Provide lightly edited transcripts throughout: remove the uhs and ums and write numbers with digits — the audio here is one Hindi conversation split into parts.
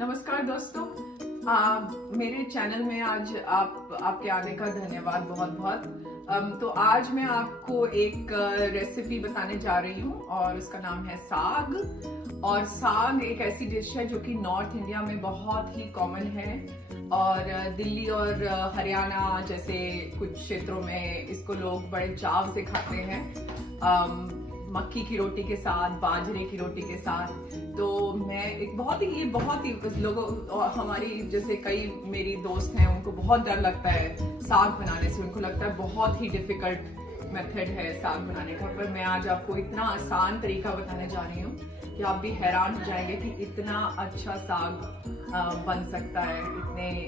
नमस्कार दोस्तों, मेरे चैनल में आज आपके आने का धन्यवाद बहुत बहुत। तो आज मैं आपको एक रेसिपी बताने जा रही हूँ और उसका नाम है साग। और साग एक ऐसी डिश है जो कि नॉर्थ इंडिया में बहुत ही कॉमन है और दिल्ली और हरियाणा जैसे कुछ क्षेत्रों में इसको लोग बड़े चाव से खाते हैं, मक्की की रोटी के साथ, बाजरे की रोटी के साथ। तो मैं एक बहुत ही लोगों, हमारी जैसे कई मेरी दोस्त हैं, उनको बहुत डर लगता है साग बनाने से। उनको लगता है बहुत ही डिफिकल्ट मेथड है साग बनाने का, पर मैं आज आपको इतना आसान तरीका बताने जा रही हूँ कि आप भी हैरान हो जाएंगे कि इतना अच्छा साग बन सकता है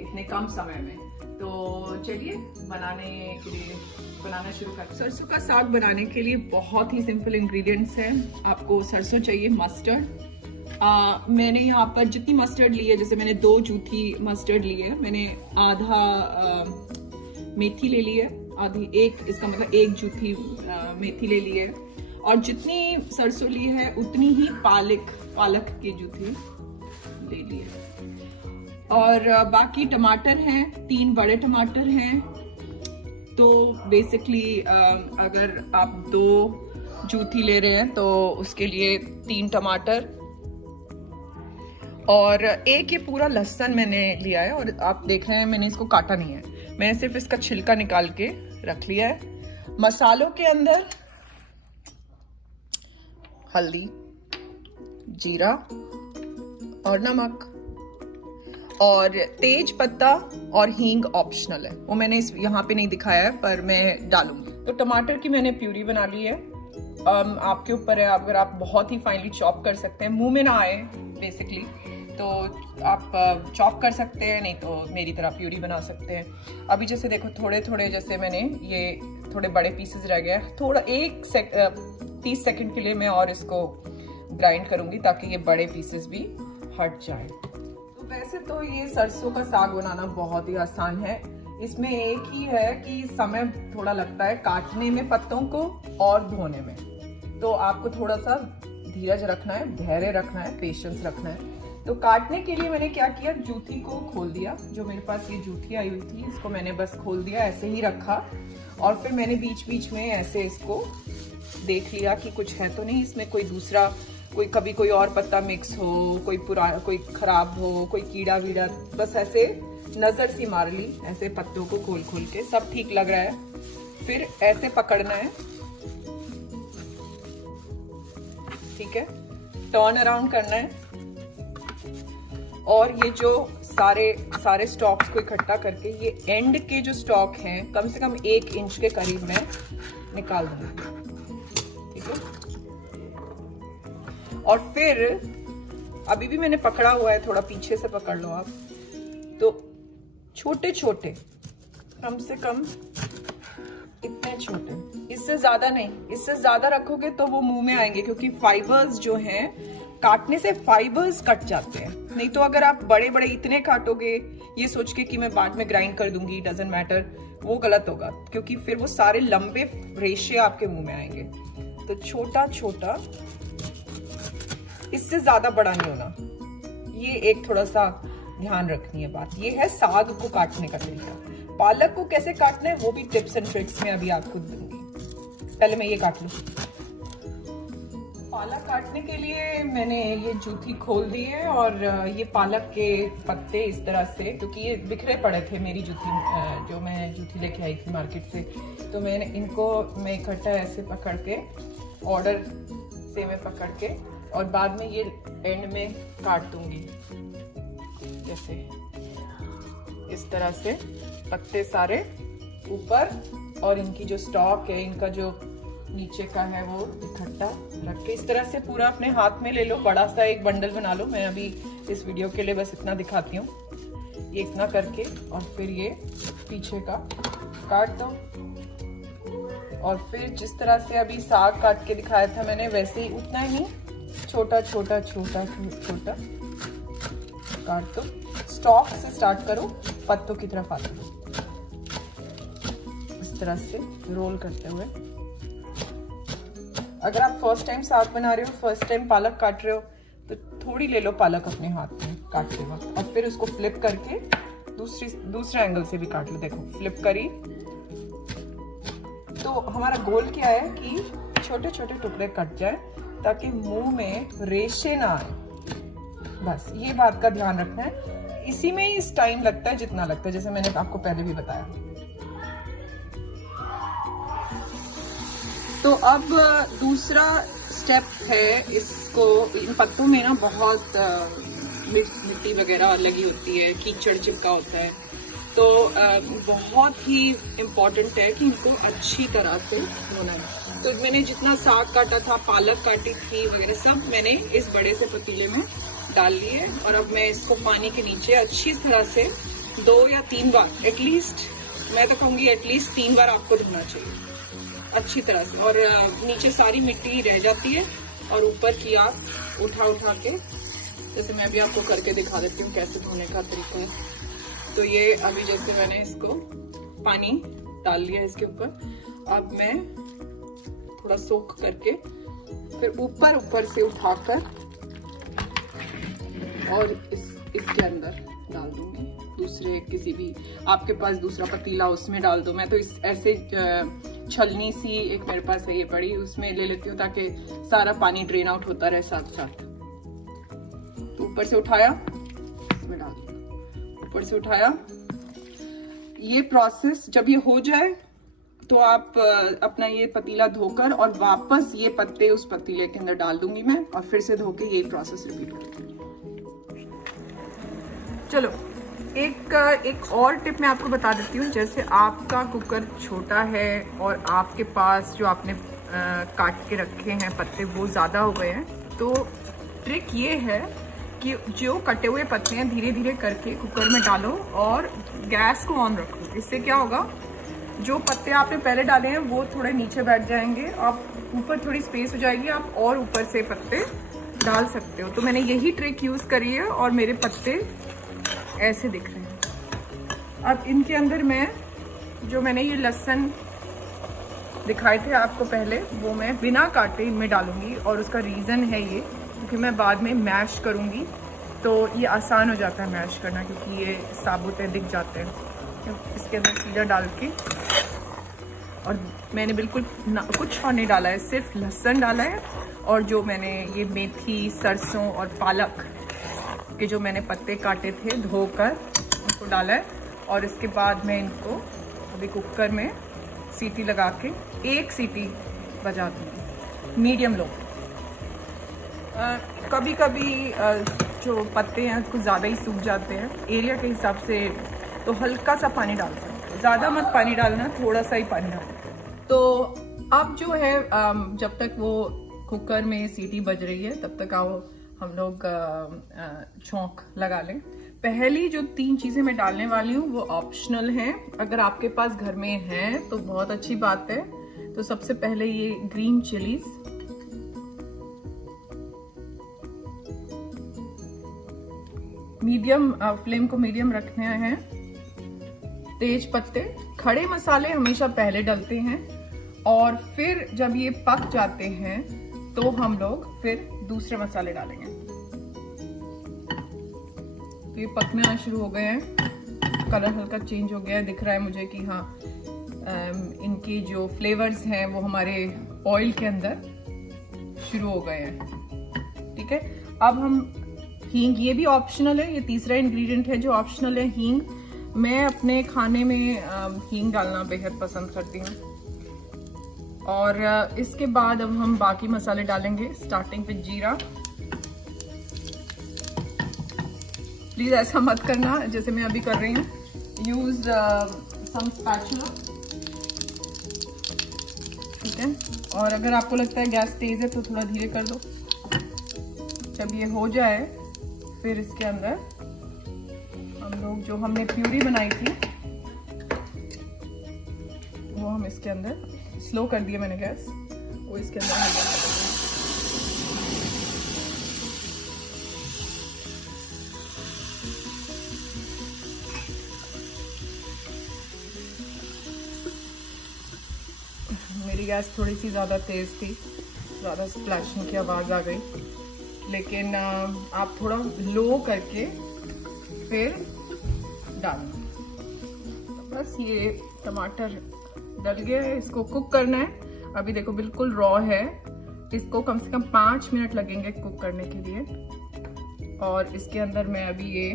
इतने कम समय में। तो चलिए बनाना शुरू करते हैं। सरसों का साग बनाने के लिए बहुत ही सिंपल इंग्रेडिएंट्स हैं। आपको सरसों चाहिए, मस्टर्ड। मैंने यहाँ पर जितनी मस्टर्ड ली है, जैसे मैंने 2 जूथी मस्टर्ड ली है, मैंने आधा मेथी ले ली है, इसका मतलब 1 जूथी मेथी ले ली है। और जितनी सरसों ली है उतनी ही पालक की जूथी ले ली है। और बाकी टमाटर हैं, 3 बड़े टमाटर हैं। तो बेसिकली अगर आप 2 जूथी ले रहे हैं तो उसके लिए 3 टमाटर और 1 ये पूरा लहसुन मैंने लिया है। और आप देख रहे हैं मैंने इसको काटा नहीं है, मैंने सिर्फ इसका छिलका निकाल के रख लिया है। मसालों के अंदर हल्दी, जीरा और नमक और तेज पत्ता और हींग ऑप्शनल है, वो मैंने यहाँ पे नहीं दिखाया है पर मैं डालूंगी। तो टमाटर की मैंने प्यूरी बना ली है। आपके ऊपर है, अगर आप बहुत ही फाइनली चॉप कर सकते हैं, मुंह में ना आए बेसिकली, तो आप चॉप कर सकते हैं, नहीं तो मेरी तरह प्यूरी बना सकते हैं। अभी जैसे देखो थोड़े थोड़े जैसे मैंने ये थोड़े बड़े पीसेस रह गए, थोड़ा 30 सेकेंड के लिए मैं और इसको ग्राइंड करूंगी ताकि ये बड़े पीसेस भी हट जाए। वैसे तो ये सरसों का साग बनाना बहुत ही आसान है। इसमें एक ही है कि समय थोड़ा लगता है काटने में पत्तों को और धोने में। तो आपको थोड़ा सा धीरज रखना है, धैर्य रखना है, पेशेंस रखना है। तो काटने के लिए मैंने क्या किया, जूथी को खोल दिया। जो मेरे पास ये जूथी आई हुई थी इसको मैंने बस खोल दिया, ऐसे ही रखा। और फिर मैंने बीच बीच में ऐसे इसको देख लिया कि कुछ है तो नहीं इसमें कोई दूसरा, कभी कोई और पत्ता मिक्स हो, कोई खराब हो, कोई कीड़ा वीड़ा, बस ऐसे नजर सी मार ली, ऐसे पत्तों को खोल खोल के सब ठीक लग रहा है। फिर ऐसे पकड़ना है, ठीक है, टर्न अराउंड करना है और ये जो सारे स्टॉक्स को इकट्ठा करके ये एंड के जो स्टॉक हैं कम से कम 1 इंच के करीब मैं निकाल दूंगी, ठीक है। और फिर अभी भी मैंने पकड़ा हुआ है, थोड़ा पीछे से पकड़ लो आप। तो छोटे छोटे, कम से कम इतने छोटे, इससे ज्यादा नहीं। इससे ज्यादा रखोगे तो वो मुंह में आएंगे, क्योंकि फाइबर्स जो हैं, काटने से फाइबर्स कट जाते हैं। नहीं तो अगर आप बड़े बड़े इतने काटोगे ये सोच के कि मैं बाद में ग्राइंड कर दूंगी, डजंट मैटर, वो गलत होगा, क्योंकि फिर वो सारे लंबे रेशे आपके मुंह में आएंगे। तो छोटा छोटा, इससे ज्यादा बड़ा नहीं होना। ये एक थोड़ा सा ध्यान रखनी है बात। ये है साग को काटने का तरीका। पालक को कैसे काटना है वो भी टिप्स एंड ट्रिक्स में अभी आपको दूंगी। पहले मैं ये काट लूं। पालक काटने के लिए मैंने ये जूथी खोल दी है और ये पालक के पत्ते इस तरह से, क्योंकि ये बिखरे पड़े थे मेरी जूथी, जो मैं जूथी लेके आई थी मार्केट से, तो मैंने इनको इकट्ठा ऐसे पकड़ के, ऑर्डर से मैं पकड़ के, और बाद में ये एंड में काट दूंगी जैसे इस तरह से, पत्ते सारे ऊपर और इनकी जो स्टॉक है, इनका जो नीचे का है वो इकट्ठा रख के इस तरह से पूरा अपने हाथ में ले लो। बड़ा सा एक बंडल बना लो। मैं अभी इस वीडियो के लिए बस इतना दिखाती हूँ। ये इतना करके और फिर ये पीछे का काट दो। और फिर जिस तरह से अभी साग काट के दिखाया था मैंने, वैसे ही उतना ही छोटा छोटा छोटा छोटा काट दो। स्टॉक से स्टार्ट करो, पत्तों की तरफ आते हो, इस तरह से रोल करते हुए। अगर आप फर्स्ट टाइम साग बना रहे हो, फर्स्ट टाइम पालक काट रहे हो, तो थोड़ी ले लो पालक अपने हाथ में काटते वक्त, और फिर उसको फ्लिप करके दूसरे एंगल से भी काट लो। देखो फ्लिप करी तो हमारा गोल क्या है कि छोटे छोटे टुकड़े कट जाए ताकि मुंह में रेशे ना आए। बस ये बात का ध्यान रखना है। इसी में ही टाइम लगता है जितना लगता है, जैसे मैंने आपको पहले भी बताया। तो अब दूसरा स्टेप है, इसको इन पत्तों में ना बहुत मिट्टी वगैरह लगी होती है, कीचड़ चिपका होता है, तो बहुत ही इम्पोर्टेंट है कि इनको अच्छी तरह से धोना है। तो मैंने जितना साग काटा था, पालक काटी थी वगैरह, सब मैंने इस बड़े से पतीले में डाल लिए, और अब मैं इसको पानी के नीचे अच्छी तरह से 2 या 3 बार एटलीस्ट, मैं तो कहूँगी एटलीस्ट 3 बार आपको धोना चाहिए अच्छी तरह से। और नीचे सारी मिट्टी रह जाती है और ऊपर की आप उठा के, जैसे मैं अभी आपको करके दिखा देती हूँ कैसे धोने का तरीका है। तो ये अभी जैसे मैंने इसको पानी डाल लिया इसके ऊपर, अब मैं थोड़ा सोख करके फिर ऊपर से उठाकर और इसके अंदर डाल दूंगी। दूसरे किसी भी आपके पास दूसरा पतीला उसमें डाल दो। मैं तो इस ऐसे छलनी सी एक मेरे पास है ये पड़ी, उसमें ले लेती हूँ ताकि सारा पानी ड्रेन आउट होता रहे साथ साथ। तो ऊपर से उठाया, इसमें डाल दिया, ऊपर से उठाया। ये प्रोसेस जब ये हो जाए तो आप अपना ये पतीला धोकर और वापस ये पत्ते उस पतीले के अंदर डाल दूंगी मैं, और फिर से धो के ये प्रोसेस रिपीट करूंगी। चलो एक और टिप मैं आपको बता देती हूँ। जैसे आपका कुकर छोटा है और आपके पास जो आपने काट के रखे हैं पत्ते वो ज़्यादा हो गए हैं, तो ट्रिक ये है कि जो कटे हुए पत्ते हैं धीरे धीरे करके कुकर में डालो और गैस को ऑन रखो। इससे क्या होगा, जो पत्ते आपने पहले डाले हैं वो थोड़े नीचे बैठ जाएंगे, आप ऊपर थोड़ी स्पेस हो जाएगी, आप और ऊपर से पत्ते डाल सकते हो। तो मैंने यही ट्रिक यूज़ करी है और मेरे पत्ते ऐसे दिख रहे हैं। अब इनके अंदर मैं जो मैंने ये लहसुन दिखाए थे आपको पहले, वो मैं बिना काटे इनमें डालूंगी, और उसका रीज़न है ये क्योंकि मैं बाद में मैश करूंगी तो ये आसान हो जाता है मैश करना, क्योंकि ये साबुत दिख जाते हैं। इसके अंदर सीधा डाल के, और मैंने बिल्कुल कुछ और नहीं डाला है, सिर्फ लहसुन डाला है, और जो मैंने ये मेथी, सरसों और पालक के जो मैंने पत्ते काटे थे धोकर उनको डाला है। और इसके बाद मैं इनको अभी कुकर में सीटी लगा के 1 सीटी बजा दूँगी मीडियम लो। कभी कभी जो पत्ते हैं कुछ ज़्यादा ही सूख जाते हैं, एरिया के हिसाब से तो हल्का सा पानी डाल सकते हो, ज़्यादा मत पानी डालना, थोड़ा सा ही पानी डालना। तो अब जो है जब तक वो कुकर में सीटी बज रही है तब तक आओ हम लोग छौंक लगा लें। पहली जो 3 चीज़ें मैं डालने वाली हूँ वो ऑप्शनल हैं, अगर आपके पास घर में हैं तो बहुत अच्छी बात है। तो सबसे पहले ये ग्रीन चिलीज, मीडियम फ्लेम को मीडियम रखने हैं। तेज पत्ते, खड़े मसाले हमेशा पहले डलते हैं और फिर जब ये पक जाते हैं तो हम लोग फिर दूसरे मसाले डालेंगे। तो ये पकना शुरू हो गए हैं, कलर हल्का चेंज हो गया है, दिख रहा है मुझे कि हाँ इनकी जो फ्लेवर्स हैं वो हमारे ऑयल के अंदर शुरू हो गए हैं। ठीक है, अब हम हींग, ये भी ऑप्शनल है, ये तीसरा इंग्रेडिएंट है जो ऑप्शनल है, हींग। मैं अपने खाने में हींग डालना बेहद पसंद करती हूँ। और इसके बाद अब हम बाकी मसाले डालेंगे, स्टार्टिंग विद जीरा। प्लीज ऐसा मत करना जैसे मैं अभी कर रही हूँ, यूज सम स्पैचुला। ठीक है, और अगर आपको लगता है गैस तेज है तो थोड़ा धीरे कर दो। जब ये हो जाए फिर इसके अंदर हम लोग जो हमने प्यूरी बनाई थी वो हम इसके अंदर, स्लो कर दिया मैंने गैस, वो इसके अंदर हम लोग मेरी गैस थोड़ी सी ज़्यादा तेज़ थी, ज़्यादा स्प्लैशिंग की आवाज़ आ गई, लेकिन आप थोड़ा लो करके फिर डालना। बस ये टमाटर डल गया है, इसको कुक करना है। अभी देखो बिल्कुल रॉ है, इसको कम से कम 5 मिनट लगेंगे कुक करने के लिए। और इसके अंदर मैं अभी ये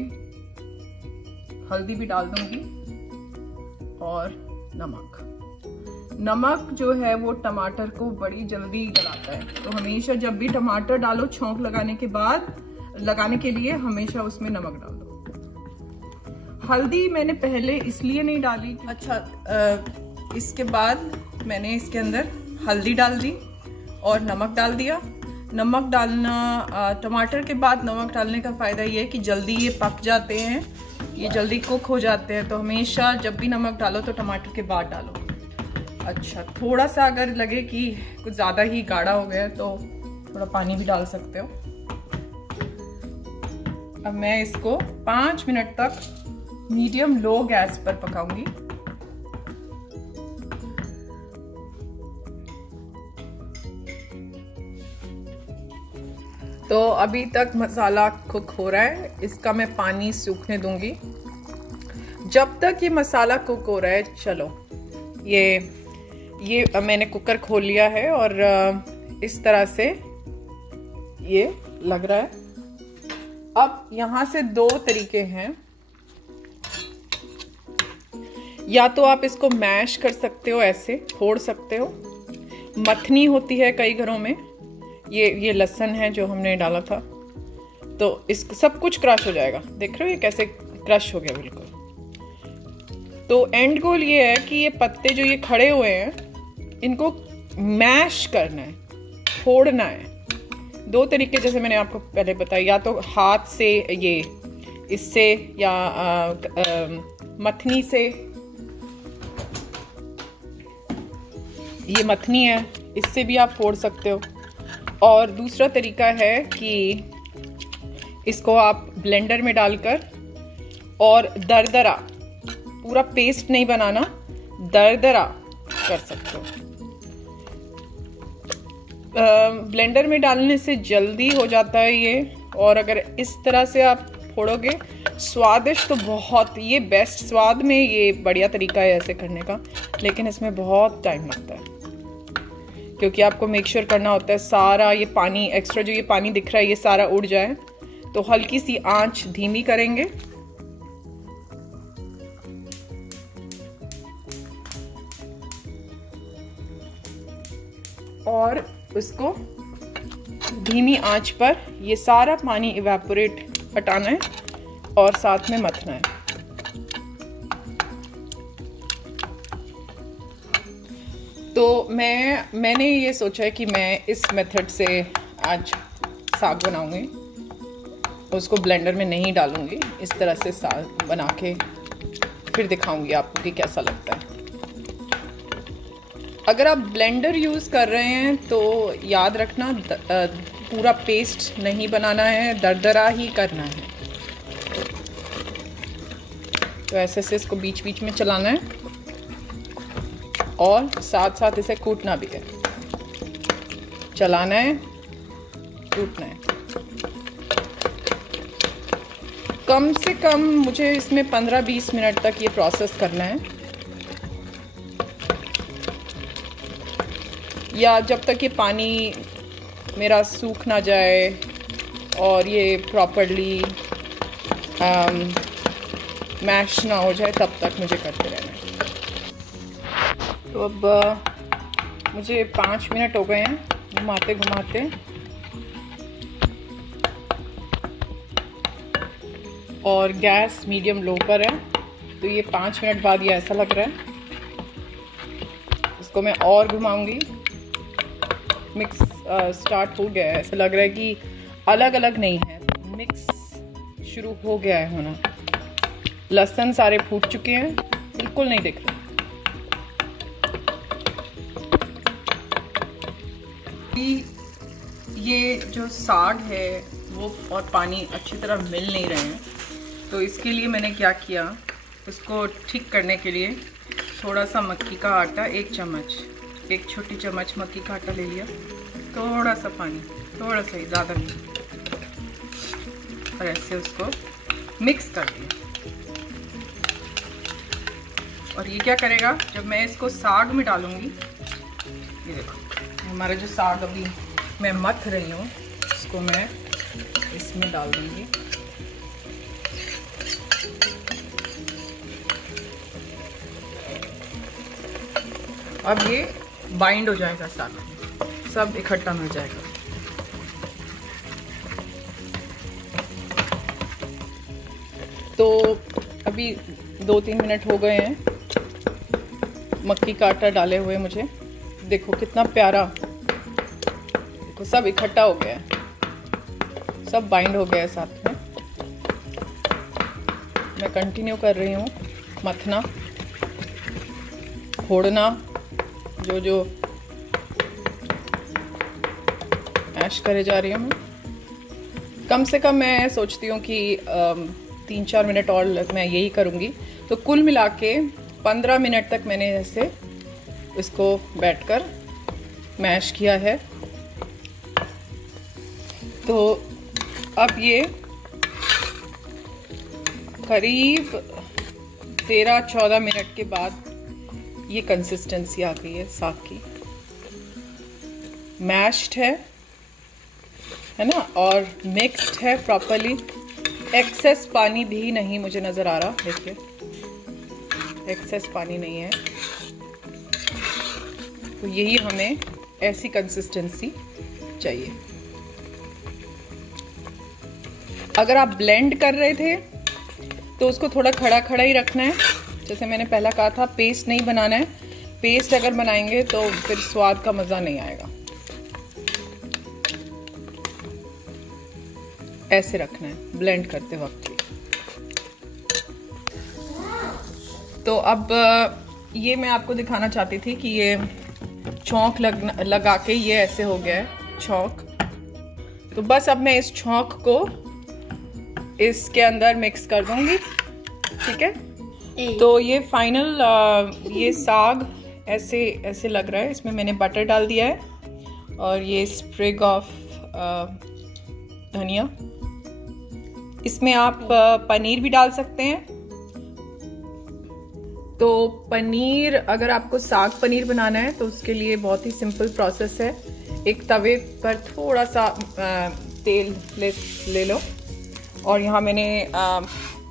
हल्दी भी डाल दूंगी और नमक जो है वो टमाटर को बड़ी जल्दी गलाता है, तो हमेशा जब भी टमाटर डालो छौंक लगाने के लिए हमेशा उसमें नमक डाल दो। हल्दी मैंने पहले इसलिए नहीं डाली, इसके बाद मैंने इसके अंदर हल्दी डाल दी और नमक डाल दिया। नमक डालना, टमाटर के बाद नमक डालने का फ़ायदा ये है कि जल्दी ये पक जाते हैं, ये जल्दी कुक हो जाते हैं। तो हमेशा जब भी नमक डालो तो टमाटर के बाद डालो। अच्छा, थोड़ा सा अगर लगे कि कुछ ज़्यादा ही गाढ़ा हो गया तो थोड़ा पानी भी डाल सकते हो। अब मैं इसको 5 मिनट तक मीडियम लो गैस पर पकाऊंगी। तो अभी तक मसाला कुक हो रहा है, इसका मैं पानी सूखने दूंगी। जब तक ये मसाला कुक हो रहा है, चलो ये मैंने कुकर खोल लिया है और इस तरह से ये लग रहा है। अब यहाँ से 2 तरीके हैं, या तो आप इसको मैश कर सकते हो, ऐसे फोड़ सकते हो। मथनी होती है कई घरों में। ये लहसुन है जो हमने डाला था, तो इस सब कुछ क्रश हो जाएगा। देख रहे हो ये कैसे क्रश हो गया बिल्कुल। तो एंड गोल ये है कि ये पत्ते जो ये खड़े हुए हैं इनको मैश करना है, फोड़ना है। 2 तरीके जैसे मैंने आपको पहले बताया, या तो हाथ से ये इससे, या मथनी से। ये मथनी है, इससे भी आप फोड़ सकते हो। और दूसरा तरीका है कि इसको आप ब्लेंडर में डालकर और दरदरा, पूरा पेस्ट नहीं बनाना, दरदरा कर सकते हो। ब्लेंडर में डालने से जल्दी हो जाता है ये, और अगर इस तरह से आप फोड़ोगे स्वादिष्ट तो बहुत, ये बेस्ट स्वाद में ये बढ़िया तरीका है ऐसे करने का, लेकिन इसमें बहुत टाइम लगता है क्योंकि आपको मेक श्योर करना होता है सारा ये पानी, एक्स्ट्रा जो ये पानी दिख रहा है ये सारा उड़ जाए। तो हल्की सी आंच धीमी करेंगे और उसको धीमी आंच पर ये सारा पानी इवेपोरेट हटाना है और साथ में मथना है। तो मैंने ये सोचा है कि मैं इस मेथड से आज साग बनाऊंगी, उसको ब्लेंडर में नहीं डालूंगी, इस तरह से साग बना के फिर दिखाऊंगी आपको कि कैसा लगता है। अगर आप ब्लेंडर यूज़ कर रहे हैं तो याद रखना पूरा पेस्ट नहीं बनाना है, दरदरा ही करना है। तो ऐसे से इसको बीच बीच में चलाना है और साथ साथ इसे कूटना भी है, चलाना है, कूटना है। कम से कम मुझे इसमें 15-20 मिनट तक ये प्रोसेस करना है, या जब तक ये पानी मेरा सूख ना जाए और ये प्रॉपरली मैश ना हो जाए तब तक मुझे करते रहना है। तो अब मुझे 5 मिनट हो गए हैं घुमाते घुमाते, और गैस मीडियम लो पर है। तो ये 5 मिनट बाद ये ऐसा लग रहा है। इसको मैं और घुमाऊंगी। मिक्स स्टार्ट हो गया है, ऐसा लग रहा है कि अलग अलग नहीं है, मिक्स शुरू हो गया है होना। लहसुन सारे फूट चुके हैं, बिल्कुल नहीं दिख रहे। ये जो साग है वो और पानी अच्छी तरह मिल नहीं रहे हैं, तो इसके लिए मैंने क्या किया, उसको ठीक करने के लिए थोड़ा सा मक्की का आटा, 1 चम्मच, 1 छोटी चम्मच मक्की का आटा ले लिया, थोड़ा सा पानी, थोड़ा सा ही, ज़्यादा नहीं, और ऐसे उसको मिक्स कर दिया। और ये क्या करेगा, जब मैं इसको साग में डालूंगी, ये देखो हमारा जो साग अभी मैं मथ रही हूँ इसको मैं इसमें डाल दूंगी। अब ये बाइंड हो जाएगा, साग सब इकट्ठा मिल जाएगा। तो अभी 2-3 मिनट हो गए हैं मक्की का आटा डाले हुए मुझे। देखो कितना प्यारा, देखो सब इकट्ठा हो गया है, सब बाइंड हो गया है साथ में। मैं कंटिन्यू कर रही हूँ मथना, फोड़ना, जो जो मैश करे जा रही हूँ मैं। कम से कम मैं सोचती हूँ कि 3-4 मिनट और मैं यही करूँगी। तो कुल मिला के 15 मिनट तक मैंने ऐसे इसको बैठकर मैश किया है। तो अब ये करीब 13-14 मिनट के बाद ये कंसिस्टेंसी आ गई है साग की, मैश्ड है ना, और मिक्स्ड है प्रॉपरली। एक्सेस पानी भी नहीं मुझे नज़र आ रहा, देखिए एक्सेस पानी नहीं है। तो यही हमें ऐसी कंसिस्टेंसी चाहिए। अगर आप ब्लेंड कर रहे थे तो उसको थोड़ा खड़ा खड़ा ही रखना है, जैसे मैंने पहला कहा था, पेस्ट नहीं बनाना है। पेस्ट अगर बनाएंगे तो फिर स्वाद का मज़ा नहीं आएगा। ऐसे रखना है ब्लेंड करते वक्त। तो अब ये मैं आपको दिखाना चाहती थी कि ये छौंक लगा के ये ऐसे हो गया है छौंक। तो बस अब मैं इस छौंक को इसके अंदर मिक्स कर दूंगी, ठीक है। तो ये फाइनल ये साग ऐसे ऐसे लग रहा है। इसमें मैंने बटर डाल दिया है और ये स्प्रिग ऑफ धनिया। इसमें आप पनीर भी डाल सकते हैं। तो पनीर, अगर आपको साग पनीर बनाना है तो उसके लिए बहुत ही सिंपल प्रोसेस है। एक तवे पर थोड़ा सा तेल ले लो और यहाँ मैंने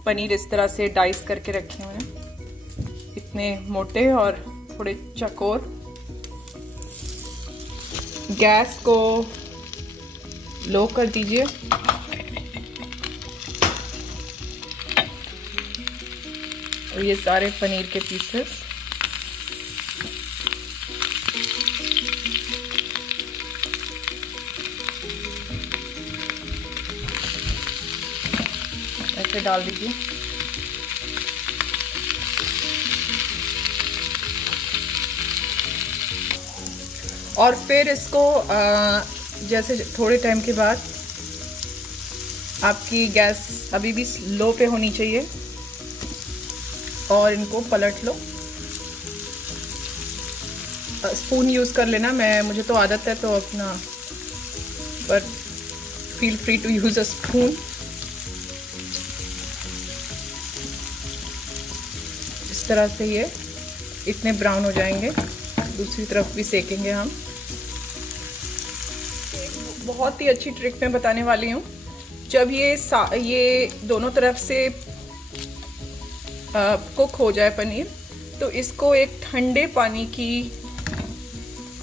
पनीर इस तरह से डाइस करके रखे हुए हैं, इतने मोटे और थोड़े चकोर। गैस को लो कर दीजिए और ये सारे पनीर के पीसेस ऐसे डाल दीजिए। और फिर इसको जैसे थोड़े टाइम के बाद आपकी गैस अभी भी लो पे होनी चाहिए और इनको पलट लो। स्पून यूज़ कर लेना, मुझे तो आदत है तो अपना, पर feel free to use a spoon. इस तरह से ये इतने ब्राउन हो जाएंगे। दूसरी तरफ भी सेकेंगे हम। बहुत ही अच्छी ट्रिक मैं बताने वाली हूँ। जब ये दोनों तरफ से कुक हो जाए पनीर, तो इसको एक ठंडे पानी की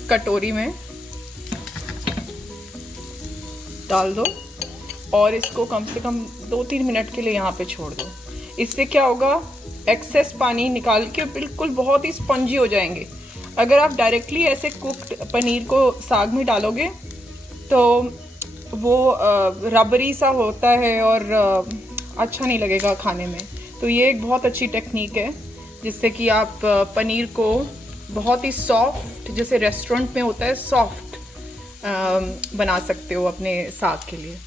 कटोरी में डाल दो और इसको कम से कम 2-3 मिनट के लिए यहाँ पे छोड़ दो। इससे क्या होगा, एक्सेस पानी निकाल के बिल्कुल बहुत ही स्पंजी हो जाएंगे। अगर आप डायरेक्टली ऐसे कुक्ड पनीर को साग में डालोगे तो वो रबरी सा होता है और अच्छा नहीं लगेगा खाने में। तो ये एक बहुत अच्छी टेक्निक है जिससे कि आप पनीर को बहुत ही सॉफ्ट, जैसे रेस्टोरेंट में होता है सॉफ्ट, बना सकते हो अपने साग के लिए।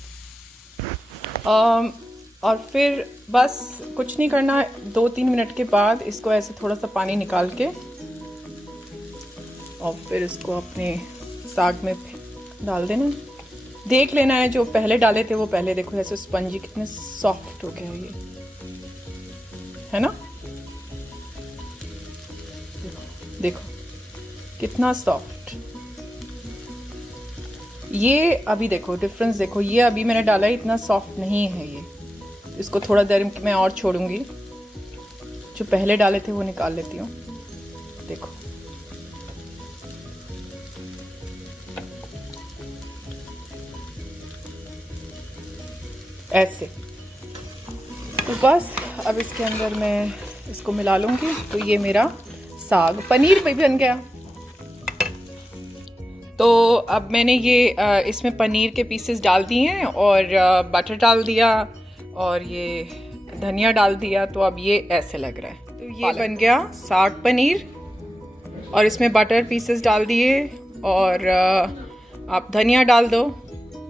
और फिर बस कुछ नहीं करना, 2-3 मिनट के बाद इसको ऐसे थोड़ा सा पानी निकाल के और फिर इसको अपने साग में डाल देना। देख लेना है, जो पहले डाले थे वो पहले देखो ऐसे स्पंजी कितने सॉफ्ट हो गया ये, है ना? देखो कितना सॉफ्ट। ये अभी देखो डिफरेंस देखो, ये अभी मैंने डाला है इतना सॉफ्ट नहीं है ये। इसको थोड़ा देर मैं और छोड़ूंगी, जो पहले डाले थे वो निकाल लेती हूँ। देखो ऐसे। तो बस अब इसके अंदर मैं इसको मिला लूंगी। तो ये मेरा साग पनीर भी बन गया। तो अब मैंने ये इसमें पनीर के पीसेस डाल दिए हैं और बटर डाल दिया और ये धनिया डाल दिया। तो अब ये ऐसे लग रहा है। तो ये बन गया साग पनीर और इसमें बटर पीसेस डाल दिए और आप धनिया डाल दो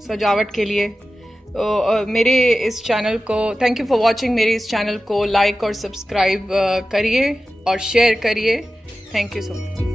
सजावट के लिए। तो मेरे इस चैनल को थैंक यू फॉर वॉचिंग। मेरे इस चैनल को लाइक और सब्सक्राइब करिए और शेयर करिए। Thank you so much.